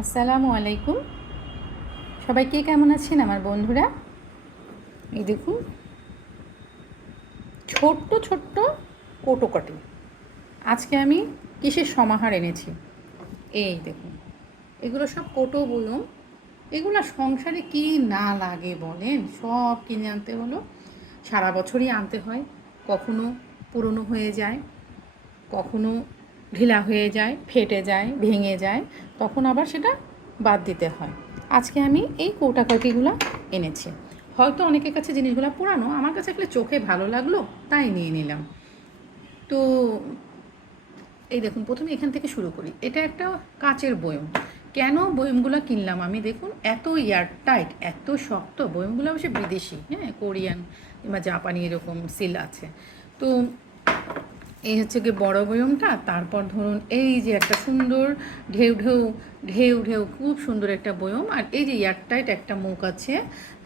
আসসালামু আলাইকুম। সবাই কে কেমন আছেন আমার বন্ধুরা? এই দেখুন ছোট্ট ছোট্ট কোটোকাটি আজকে আমি কিসের সমাহার এনেছি। এই দেখুন এগুলো সব কোটো বলুন, এগুলো সংসারে কি না লাগে বলেন, সব কিনে আনতে হলো। সারা বছরই আনতে হয়, কখনো পুরনো হয়ে যায়, কখনো ঢিলা হয়ে যায়, ফেটে যায়, ভেঙে যায়, তখন আবার সেটা বাদ দিতে হয়। আজকে আমি এই কৌটাকাটিগুলো এনেছি। হয়তো অনেকের কাছে জিনিসগুলো পুরানো, আমার কাছে আসলে চোখে ভালো লাগলো তাই নিয়ে নিলাম। তো এই দেখুন প্রথমে এখান থেকে শুরু করি। এটা একটা কাচের বয়ম। কেন বয়মগুলো কিনলাম আমি, দেখুন এত এয়ারটাইট, এত শক্ত বয়মগুলো, অবশ্যই বিদেশি, হ্যাঁ, কোরিয়ান কিংবা জাপানি এরকম সিল আছে। তো এই হচ্ছে গিয়ে বড় বয়মটা। তারপর ধরুন এই যে একটা সুন্দর ঢেউ ঢেউ ঢেউ ঢেউ খুব সুন্দর একটা বয়ম, আর এই যে এয়ারটাইট একটা মুখ আছে।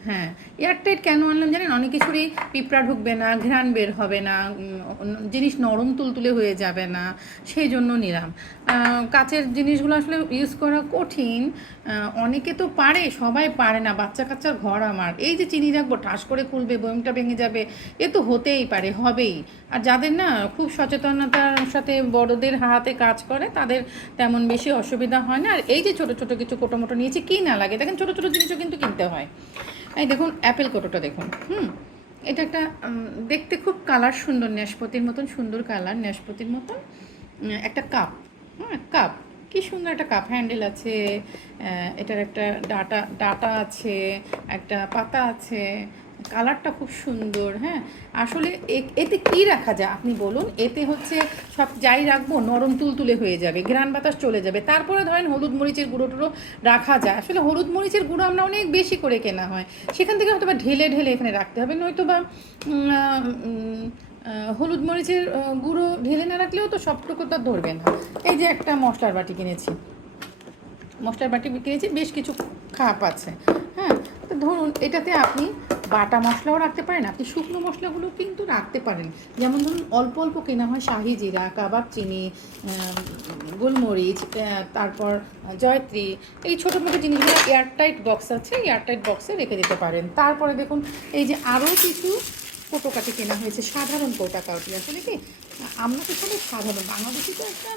হ্যাঁ, এয়ারটাইট কেন আনলাম জানেন? অনেক কিছুরই পিঁপড়া ঢুকবে না, ঘ্রাণ বের হবে না, জিনিস নরম তুলতুলে হয়ে যাবে না, সেই জন্য নিলাম। কাচের জিনিসগুলো আসলে ইউজ করা কঠিন। অনেকে তো পারে, সবাই পারে না। বাচ্চা কাচ্চার ঘর আমার, এই যে চিনি রাখবো ঠাস করে খুলবে, বয়মটা ভেঙে যাবে, এ তো হতেই পারে, হবেই। আর যাদের না খুব সচেতনতার সাথে বড়দের হাতে কাজ করে তাদের তেমন বেশি অসুবিধা হয় না। আর এই যে ছোটো ছোটো কিছু কোটো নিয়েছি, কী না লাগে দেখেন, ছোটো ছোটো জিনিসও কিন্তু কিনতে হয়। এই দেখুন অ্যাপেল কোটোটা দেখুন, এটা একটা দেখতে খুব কালার সুন্দর, ন্যাশপতির মতন সুন্দর কালার, ন্যাশপতির মতন একটা কাপ। কাপ, কী সুন্দর একটা কাপ, হ্যান্ডেল আছে, এটার একটা ডাটা ডাটা আছে, একটা পাতা আছে, কালারটা খুব সুন্দর। হ্যাঁ, আসলে এতে কী রাখা যায় আপনি বলুন? এতে হচ্ছে সব যাই রাখবো নরম তুলতুলে হয়ে যাবে, ঘ্রাণ বাতাস চলে যাবে। তারপরে ধরেন হলুদ মরিচের গুঁড়ো টুড়ো রাখা যায়। আসলে হলুদ মরিচের গুঁড়ো আমরা অনেক বেশি করে কেনা হয়, সেখান থেকে হয়তো বা ঢেলে ঢেলে এখানে রাখতে হবে, নয়তো বা হলুদ মরিচের গুঁড়ো ঢেলে না রাখলেও তো সবটুকু তো ধরবে না। এই যে একটা মশলার বাটি কিনেছি, বেশ কিছু খাপ আছে। হ্যাঁ, তো ধরুন এটাতে আপনি বাটা মশলাও রাখতে পারেন, আপনি শুকনো মশলাগুলো কিন্তু রাখতে পারেন। যেমন ধরুন অল্প অল্প কেনা হয় শাহি জিরা, কাবাব চিনি, গোলমরিচ, তারপর জয়ত্রী, এই ছোটো মোটো জিনিসগুলো এয়ারটাইট বক্স আছে, এয়ারটাইট বক্সে রেখে দিতে পারেন। তারপরে দেখুন এই যে আরও কিছু কোটোকাটি কেনা হয়েছে, সাধারণ কোটাকাটি। আসলে কি আমরা তো সবাই সাধারণ, বাংলাদেশি তো একটা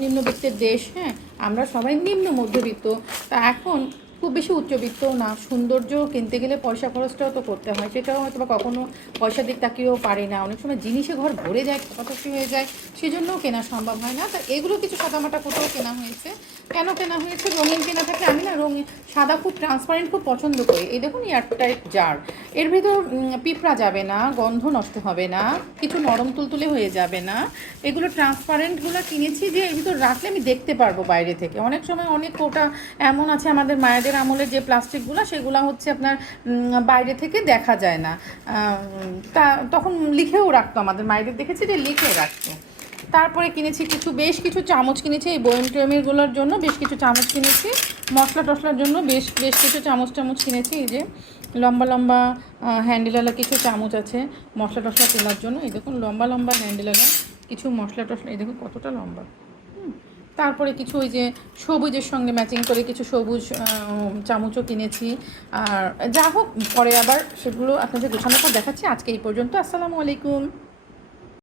নিম্নবিত্তের দেশ। হ্যাঁ, আমরা সবাই নিম্ন মধ্যবিত্ত। তা এখন খুব বেশি উচ্চবিত্তও না, সৌন্দর্য কিনতে গেলে পয়সা খরচটাও তো করতে হয়, সেটাও হয়তো বা কখনো পয়সার দিক তাকিয়েও পারি না। অনেক সময় জিনিসে ঘর ভরে যায়, কটাকটি হয়ে যায়, সেজন্যও কেনা সম্ভব হয় না। তা এগুলো কিছু সাদামাটা কোটোও কেনা হয়েছে। কেন কেনা হয়েছে? রঙিন কেনা থাকে, আমি না রঙিন সাদা খুব ট্রান্সপারেন্ট খুব পছন্দ করি। এই দেখুন এয়ারটাইট জার, এর ভিতর পিঁপড়া যাবে না, গন্ধ নষ্ট হবে না, কিছু নরম তুলতুলে হয়ে যাবে না। এগুলো ট্রান্সপারেন্টগুলো কিনেছি যে এর ভিতর রাখলে আমি দেখতে পারবো বাইরে থেকে। অনেক সময় অনেক কোটা এমন আছে আমাদের মায়েদের আমলের যে প্লাস্টিকগুলো, সেগুলো হচ্ছে আপনার বাইরে থেকে দেখা যায় না। তা তখন লিখেও রাখতো, আমাদের মায়েদের দেখেছি যে লিখে রাখতো। তারপরে কিনেছি বেশ কিছু চামচ কিনেছি, এই বয়ম টয়মেরগুলোর জন্য বেশ কিছু চামচ কিনেছি, মশলা টশলার জন্য বেশ কিছু চামচ কিনেছি। এই যে লম্বা লম্বা হ্যান্ডেলওয়ালা কিছু চামচ আছে মশলা টশলা কেনার জন্য। এই দেখুন লম্বা লম্বা হ্যান্ডেলওয়ালা কিছু মশলা টশলা, এই দেখুন কতটা লম্বা। তারপরে কিছু ওই যে সবুজের সঙ্গে ম্যাচিং করে কিছু সবুজ চামচও কিনেছি। আর যা হোক, পরে আবার সেগুলো আপনাদের গোছানোর পর দেখাচ্ছি। আজকে এই পর্যন্ত। আসসালামু আলাইকুম।